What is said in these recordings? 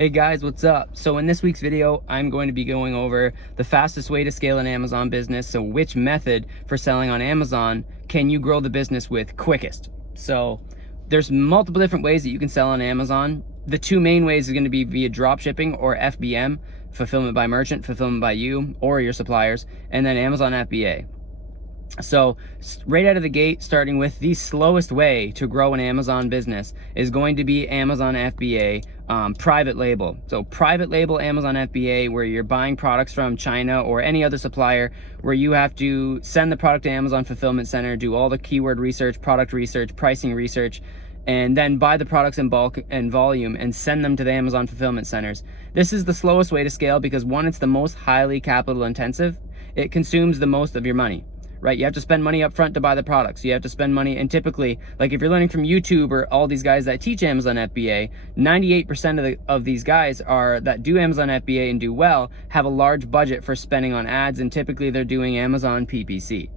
Hey guys, what's up? So in this week's video, I'm going to be going over the fastest way to scale an Amazon business. So which method for selling on Amazon can you grow the business with quickest? So there's multiple different ways that you can sell on Amazon. The two main ways is going to be via dropshipping or FBM, fulfillment by merchant, fulfillment by you or your suppliers, and then Amazon FBA. So right out of the gate, starting with the slowest way to grow an Amazon business is going to be Amazon FBA private label. So private label Amazon FBA, where you're buying products from China or any other supplier, where you have to send the product to Amazon Fulfillment Center, do all the keyword research, product research, pricing research, and then buy the products in bulk and volume and send them to the Amazon Fulfillment Centers. This is the slowest way to scale because one, it's the most highly capital intensive. It consumes the most of your money. Right, you have to spend money up front to buy the products. You have to spend money, and typically, like if you're learning from YouTube or all these guys that teach Amazon FBA, 98% of these guys that do Amazon FBA and do well have a large budget for spending on ads, and typically they're doing Amazon PPC.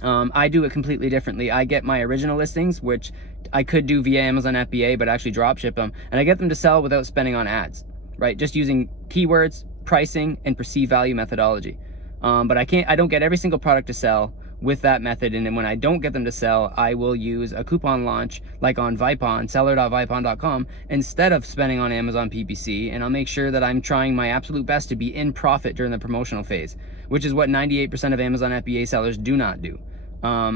I do it completely differently. I get my original listings, which I could do via Amazon FBA, but actually drop ship them, and I get them to sell without spending on ads, right? Just using keywords, pricing, and perceived value methodology. But I don't get every single product to sell with that method. And then when I don't get them to sell, I will use a coupon launch like on Vipon, seller.vipon.com, instead of spending on Amazon PPC. And I'll make sure that I'm trying my absolute best to be in profit during the promotional phase, which is what 98% of Amazon FBA sellers do not do.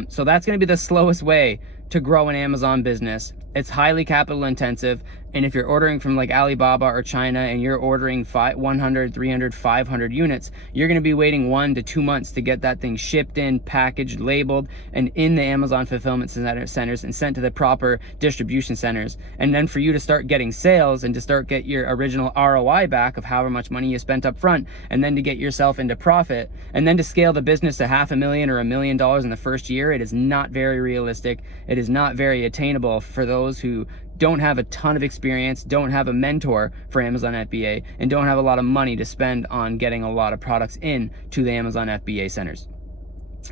So that's going to be the slowest way to grow an Amazon business. It's highly capital intensive. And if you're ordering from like Alibaba or China and you're ordering 100, 300, 500 units, you're going to be waiting 1 to 2 months to get that thing shipped in, packaged, labeled, and in the Amazon fulfillment centers and sent to the proper distribution centers. And then for you to start getting sales and to start get your original ROI back of however much money you spent up front, and then to get yourself into profit, and then to scale the business to $500,000 or $1 million in the first year, it is not very realistic. It is not very attainable for those who don't have a ton of experience, don't have a mentor for Amazon FBA, and don't have a lot of money to spend on getting a lot of products in to the Amazon FBA centers.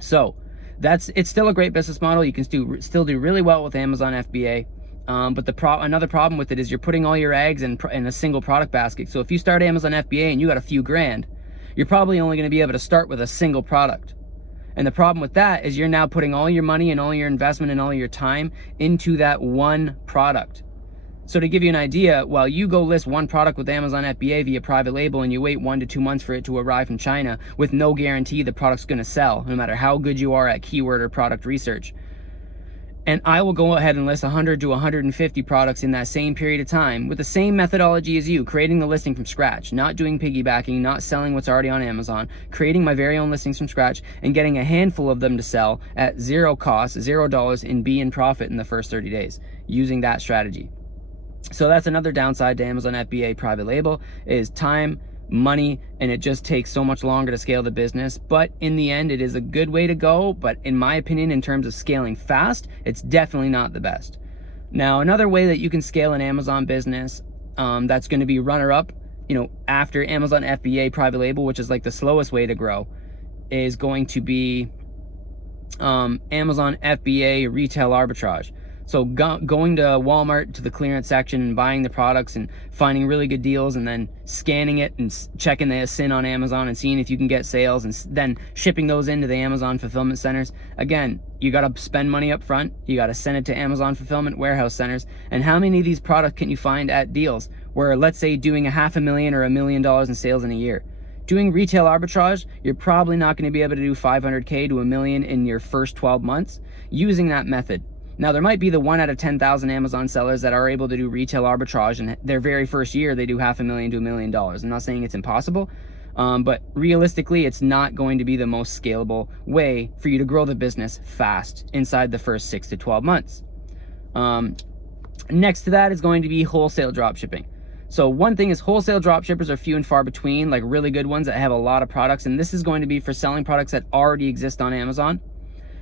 So it's still a great business model. You can still do really well with Amazon FBA. But another problem with it is you're putting all your eggs in a single product basket. So if you start Amazon FBA and you got a few grand, you're probably only going to be able to start with a single product. And the problem with that is you're now putting all your money and all your investment and all your time into that one product. So to give you an idea, while you go list one product with Amazon FBA via private label and you wait 1 to 2 months for it to arrive from China with no guarantee the product's going to sell, no matter how good you are at keyword or product research. And I will go ahead and list 100 to 150 products in that same period of time with the same methodology as you, creating the listing from scratch, not doing piggybacking, not selling what's already on Amazon, creating my very own listings from scratch and getting a handful of them to sell at zero cost, $0, and be in profit in the first 30 days using that strategy. So that's another downside to Amazon FBA private label is time, money, and it just takes so much longer to scale the business. But in the end, it is a good way to go. But in my opinion, in terms of scaling fast, it's definitely not the best. Now, another way that you can scale an Amazon business that's going to be runner-up, after Amazon FBA private label, which is like the slowest way to grow, is going to be Amazon FBA retail arbitrage. So going to Walmart to the clearance section and buying the products and finding really good deals and then scanning it and checking the SIN on Amazon and seeing if you can get sales and then shipping those into the Amazon fulfillment centers. Again, you got to spend money up front. You got to send it to Amazon fulfillment warehouse centers. And how many of these products can you find at deals where, let's say, doing $500,000 or $1 million in sales in a year? Doing retail arbitrage, you're probably not going to be able to do $500K to $1 million in your first 12 months using that method. Now, there might be the 1 out of 10,000 Amazon sellers that are able to do retail arbitrage, and their very first year, they do $500,000 to $1 million. I'm not saying it's impossible, but realistically, it's not going to be the most scalable way for you to grow the business fast inside the first 6 to 12 months. Next to that is going to be wholesale dropshipping. So one thing is wholesale dropshippers are few and far between, like really good ones that have a lot of products, and this is going to be for selling products that already exist on Amazon.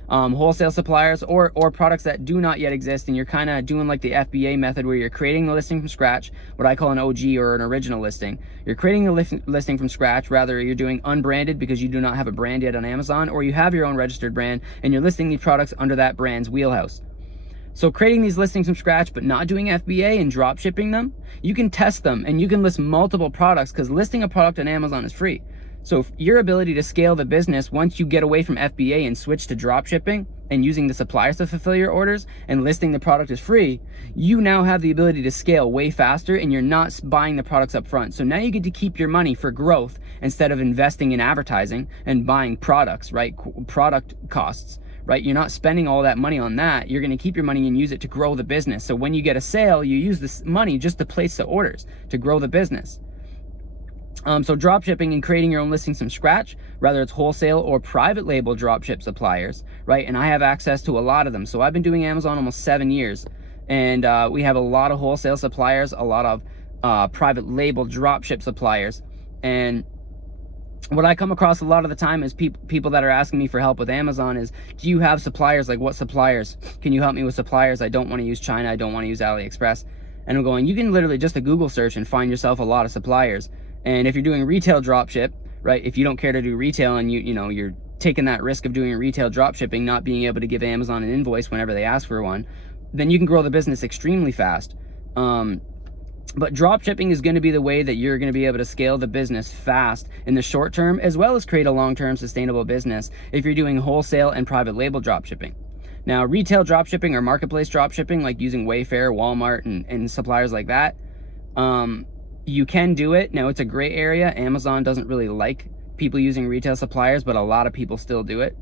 Wholesale suppliers or products that do not yet exist, and you're kind of doing like the FBA method where you're creating the listing from scratch, what I call an OG or an original listing. You're creating the listing from scratch, rather you're doing unbranded because you do not have a brand yet on Amazon, or you have your own registered brand and you're listing these products under that brand's wheelhouse. So creating these listings from scratch, but not doing FBA and drop shipping them, you can test them and you can list multiple products, because listing a product on Amazon is free. So if your ability to scale the business, once you get away from FBA and switch to drop shipping and using the suppliers to fulfill your orders and listing the product is free, you now have the ability to scale way faster, and you're not buying the products up front. So now you get to keep your money for growth instead of investing in advertising and buying products, right? Product costs. Right? You're not spending all that money on that. You're going to keep your money and use it to grow the business. So when you get a sale, you use this money just to place the orders to grow the business. So drop shipping and creating your own listings from scratch, whether it's wholesale or private label dropship suppliers, right? And I have access to a lot of them. So I've been doing Amazon almost 7 years, and we have a lot of wholesale suppliers, a lot of private label dropship suppliers. And what I come across a lot of the time is people that are asking me for help with Amazon is, do you have suppliers? Like, what suppliers? Can you help me with suppliers? I don't want to use China. I don't want to use AliExpress. And I'm going, you can literally just a Google search and find yourself a lot of suppliers. And if you're doing retail dropship, right, if you don't care to do retail and you're taking that risk of doing retail dropshipping, not being able to give Amazon an invoice whenever they ask for one, then you can grow the business extremely fast. But drop shipping is going to be the way that you're going to be able to scale the business fast in the short term, as well as create a long-term sustainable business if you're doing wholesale and private label drop shipping. Now, retail drop shipping or marketplace drop shipping, like using Wayfair, Walmart, and suppliers like that, you can do it. Now, it's a gray area. Amazon doesn't really like people using retail suppliers, but a lot of people still do it.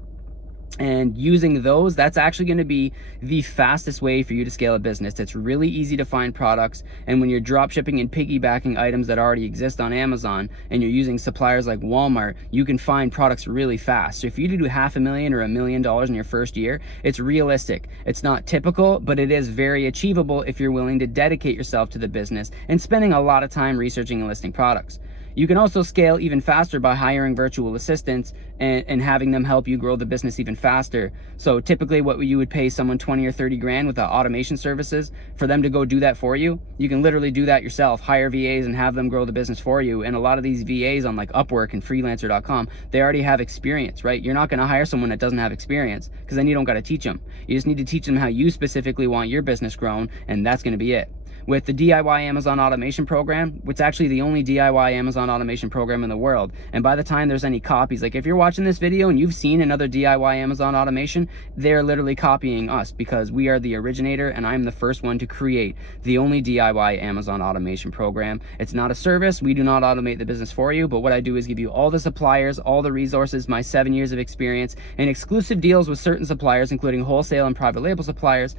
And using those, that's actually going to be the fastest way for you to scale a business. It's really easy to find products, and when you're drop shipping and piggybacking items that already exist on Amazon and you're using suppliers like Walmart, you can find products really fast. So if you do $500,000 or $1 million in your first year, it's realistic. It's not typical, but it is very achievable if you're willing to dedicate yourself to the business and spending a lot of time researching and listing products. You can also scale even faster by hiring virtual assistants and having them help you grow the business even faster. So typically what you would pay someone 20 or 30 grand with the automation services for them to go do that for you. You can literally do that yourself, hire VAs and have them grow the business for you. And a lot of these VAs on like Upwork and freelancer.com, they already have experience, right? You're not going to hire someone that doesn't have experience, because then you don't got to teach them. You just need to teach them how you specifically want your business grown, and that's going to be it. With the DIY Amazon automation program, which is actually the only DIY Amazon automation program in the world. And by the time there's any copies, like if you're watching this video and you've seen another DIY Amazon automation, they're literally copying us, because we are the originator and I'm the first one to create the only DIY Amazon automation program. It's not a service. We do not automate the business for you, but what I do is give you all the suppliers, all the resources, my 7 years of experience, and exclusive deals with certain suppliers, including wholesale and private label suppliers,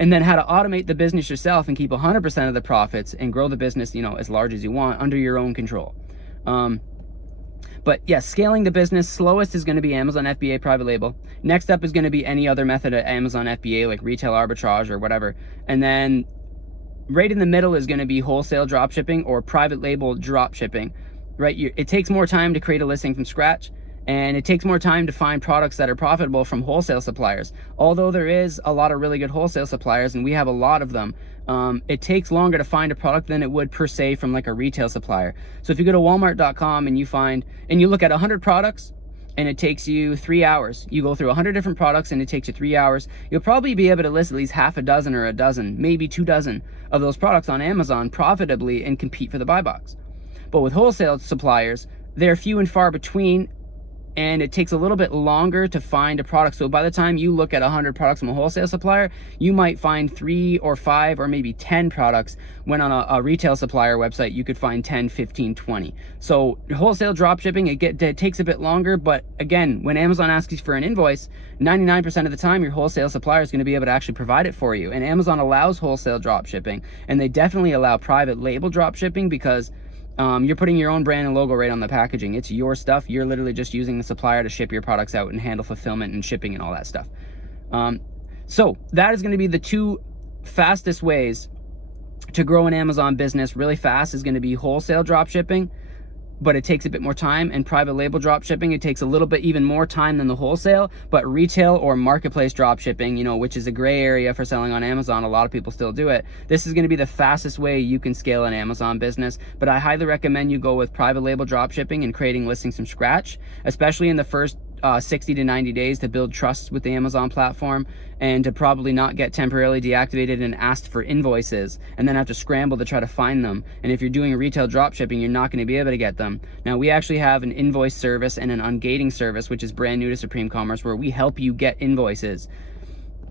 and then how to automate the business yourself and keep 100% of the profits and grow the business, as large as you want under your own control. But yes, scaling the business, slowest is going to be Amazon FBA private label. Next up is going to be any other method of Amazon FBA, like retail arbitrage or whatever. And then right in the middle is going to be wholesale drop shipping or private label drop shipping, right? It takes more time to create a listing from scratch, and it takes more time to find products that are profitable from wholesale suppliers. Although there is a lot of really good wholesale suppliers, and we have a lot of them, it takes longer to find a product than it would per se from like a retail supplier. So if you go to walmart.com and you look at 100 products, and it takes you 3 hours. You go through 100 different products and it takes you 3 hours. You'll probably be able to list at least half a dozen or a dozen, maybe 2 dozen of those products on Amazon profitably and compete for the buy box. But with wholesale suppliers, they're few and far between, and it takes a little bit longer to find a product. So by the time you look at 100 products from a wholesale supplier, you might find 3 or 5 or maybe 10 products, when on a retail supplier website, you could find 10, 15, 20. So wholesale drop shipping, it takes a bit longer, but again, when Amazon asks you for an invoice, 99% of the time, your wholesale supplier is going to be able to actually provide it for you. And Amazon allows wholesale drop shipping, and they definitely allow private label drop shipping, because you're putting your own brand and logo right on the packaging. It's your stuff. You're literally just using the supplier to ship your products out and handle fulfillment and shipping and all that stuff. So that is going to be the 2 fastest ways to grow an Amazon business really fast. Is going to be wholesale drop shipping, but it takes a bit more time, and private label drop shipping, it takes a little bit even more time than the wholesale. But retail or marketplace drop shipping, which is a gray area for selling on Amazon, a lot of people still do it. This is going to be the fastest way you can scale an Amazon business. But I highly recommend you go with private label drop shipping and creating listings from scratch, especially in the first 60 to 90 days to build trust with the Amazon platform, and to probably not get temporarily deactivated and asked for invoices and then have to scramble to try to find them. And if you're doing retail drop shipping, you're not going to be able to get them. Now, we actually have an invoice service and an ungating service, which is brand new to SupremeCommerce, where we help you get invoices.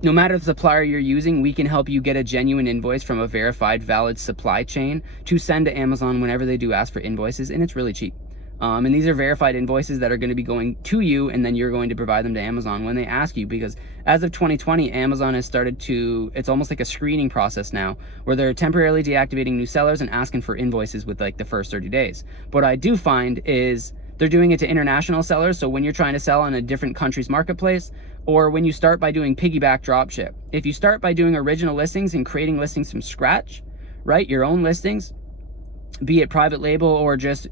No matter the supplier you're using, we can help you get a genuine invoice from a verified, valid supply chain to send to Amazon whenever they do ask for invoices, and it's really cheap. And these are verified invoices that are going to be going to you, and then you're going to provide them to Amazon when they ask you, because as of 2020, Amazon has started to, it's almost like a screening process now, where they're temporarily deactivating new sellers and asking for invoices with like the first 30 days. What I do find is they're doing it to international sellers. So when you're trying to sell on a different country's marketplace, or when you start by doing piggyback dropship, if you start by doing original listings and creating listings from scratch, right, your own listings, be it private label or just,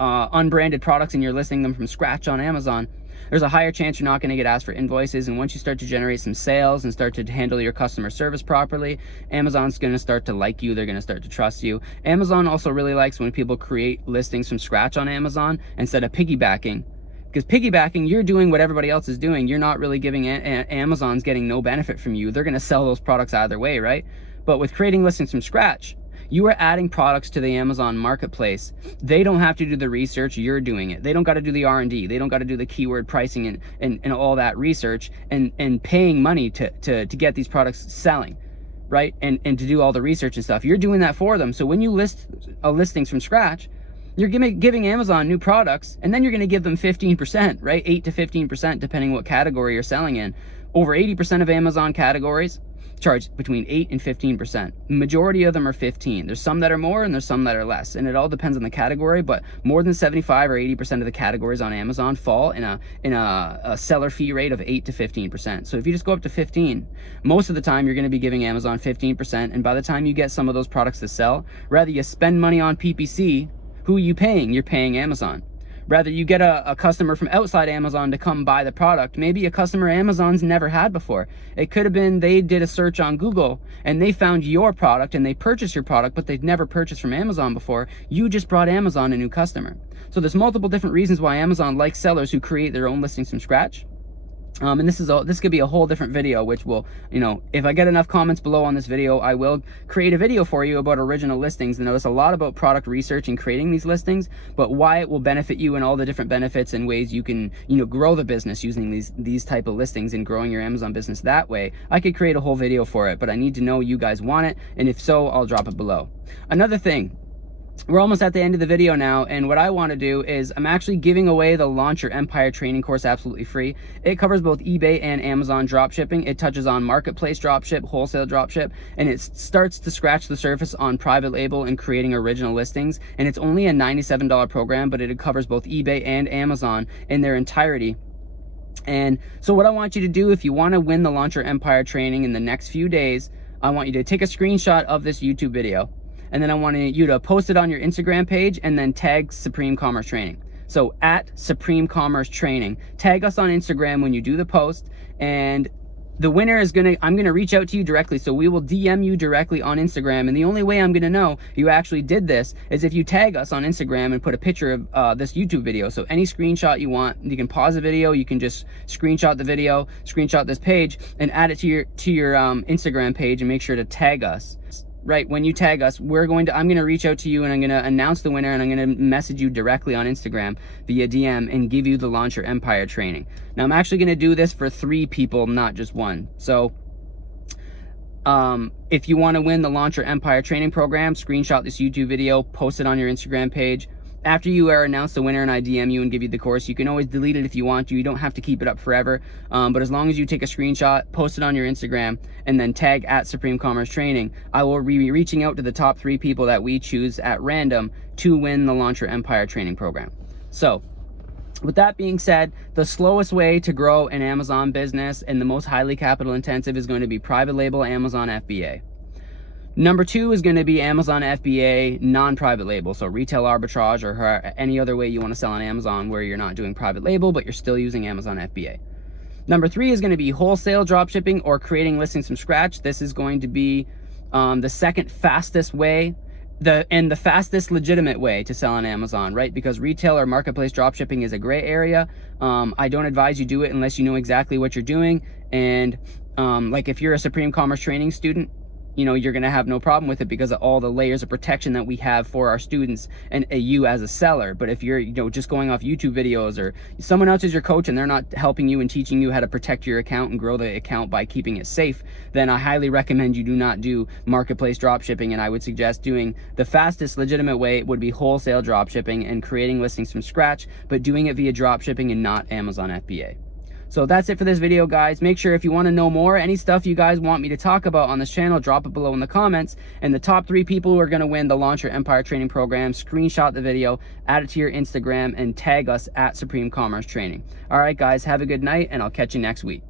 unbranded products, and you're listing them from scratch on Amazon, there's a higher chance you're not going to get asked for invoices. And once you start to generate some sales and start to handle your customer service properly, Amazon's going to start to like you. They're going to start to trust you. Amazon also really likes when people create listings from scratch on Amazon instead of piggybacking. Because piggybacking, you're doing what everybody else is doing. You're not really giving, Amazon's getting no benefit from you. They're going to sell those products either way, right? But with creating listings from scratch, you are adding products to the Amazon marketplace. They don't have to do the research, you're doing it. They don't got to do the R&D. They don't got to do the keyword pricing and all that research and paying money to get these products selling, right? And to do all the research and stuff. You're doing that for them. So when you list listings from scratch, you're giving Amazon new products, and then you're going to give them 15%, right? 8 to 15%, depending what category you're selling in. Over 80% of Amazon categories charge between 8 and 15%. Majority of them are 15. There's some that are more and there's some that are less, and it all depends on the category, but more than 75 or 80% of the categories on Amazon fall in a seller fee rate of 8 to 15%. So if you just go up to 15, most of the time you're going to be giving Amazon 15%, and by the time you get some of those products to sell, rather you spend money on PPC, who are you paying? You're paying Amazon. Rather you get a customer from outside Amazon to come buy the product, maybe a customer Amazon's never had before. It could have been they did a search on Google and they found your product and they purchased your product, but they've never purchased from Amazon before. You just brought Amazon a new customer. So there's multiple different reasons why Amazon likes sellers who create their own listings from scratch. And this could be a whole different video, which will, if I get enough comments below on this video, I will create a video for you about original listings. And there's a lot about product research and creating these listings, but why it will benefit you and all the different benefits and ways you can, grow the business using these type of listings and growing your Amazon business that way. I could create a whole video for it, but I need to know you guys want it. And if so, I'll drop it below. Another thing, we're almost at the end of the video now, and what I want to do is I'm actually giving away the Launch Your Empire training course absolutely free. It covers both eBay and Amazon dropshipping. It touches on marketplace dropship, wholesale dropship, and it starts to scratch the surface on private label and creating original listings. And it's only a $97 program, but it covers both eBay and Amazon in their entirety. And so what I want you to do, if you want to win the Launch Your Empire training in the next few days, I want you to take a screenshot of this YouTube video. And then I want you to post it on your Instagram page and then tag SupremeCommerce Training. So at SupremeCommerce Training. Tag us on Instagram when you do the post, and the winner is I'm gonna reach out to you directly. So we will DM you directly on Instagram, and the only way I'm gonna know you actually did this is if you tag us on Instagram and put a picture of this YouTube video. So any screenshot you want, you can pause the video, you can just screenshot the video, screenshot this page, and add it to your Instagram page, and make sure to tag us. Right, when you tag us, I'm gonna reach out to you, and I'm gonna announce the winner, and I'm gonna message you directly on Instagram via DM and give you the Launch Your Empire training. Now I'm actually gonna do this for 3 people, not just 1. So if you want to win the Launch Your Empire training program, screenshot this YouTube video, post it on your Instagram page. After you are announced the winner and I DM you and give you the course, you can always delete it if you want to. You don't have to keep it up forever. But as long as you take a screenshot, post it on your Instagram, and then tag at SupremeCommerce Training, I will be reaching out to the top 3 people that we choose at random to win the Launch Your Empire training program. So with that being said, the slowest way to grow an Amazon business and the most highly capital intensive is going to be private label Amazon FBA. Number 2 is going to be Amazon FBA non-private label, so retail arbitrage or any other way you want to sell on Amazon where you're not doing private label, but you're still using Amazon FBA. Number 3 is going to be wholesale dropshipping or creating listings from scratch. This is going to be the second fastest way the fastest legitimate way to sell on Amazon, right? Because retail or marketplace dropshipping is a gray area. I don't advise you do it unless you know exactly what you're doing. And like if you're a SupremeCommerce training student, you know, you're going to have no problem with it because of all the layers of protection that we have for our students and you as a seller. But if you're, you know, just going off YouTube videos, or someone else is your coach and they're not helping you and teaching you how to protect your account and grow the account by keeping it safe, then I highly recommend you do not do marketplace dropshipping. And I would suggest doing the fastest legitimate way would be wholesale dropshipping and creating listings from scratch, but doing it via dropshipping and not Amazon FBA. So that's it for this video, guys. Make sure if you want to know more, any stuff you guys want me to talk about on this channel, drop it below in the comments. And the top 3 people who are going to win the Launch Your Empire training program, screenshot the video, add it to your Instagram, and tag us at SupremeCommerce Training. All right, guys, have a good night, and I'll catch you next week.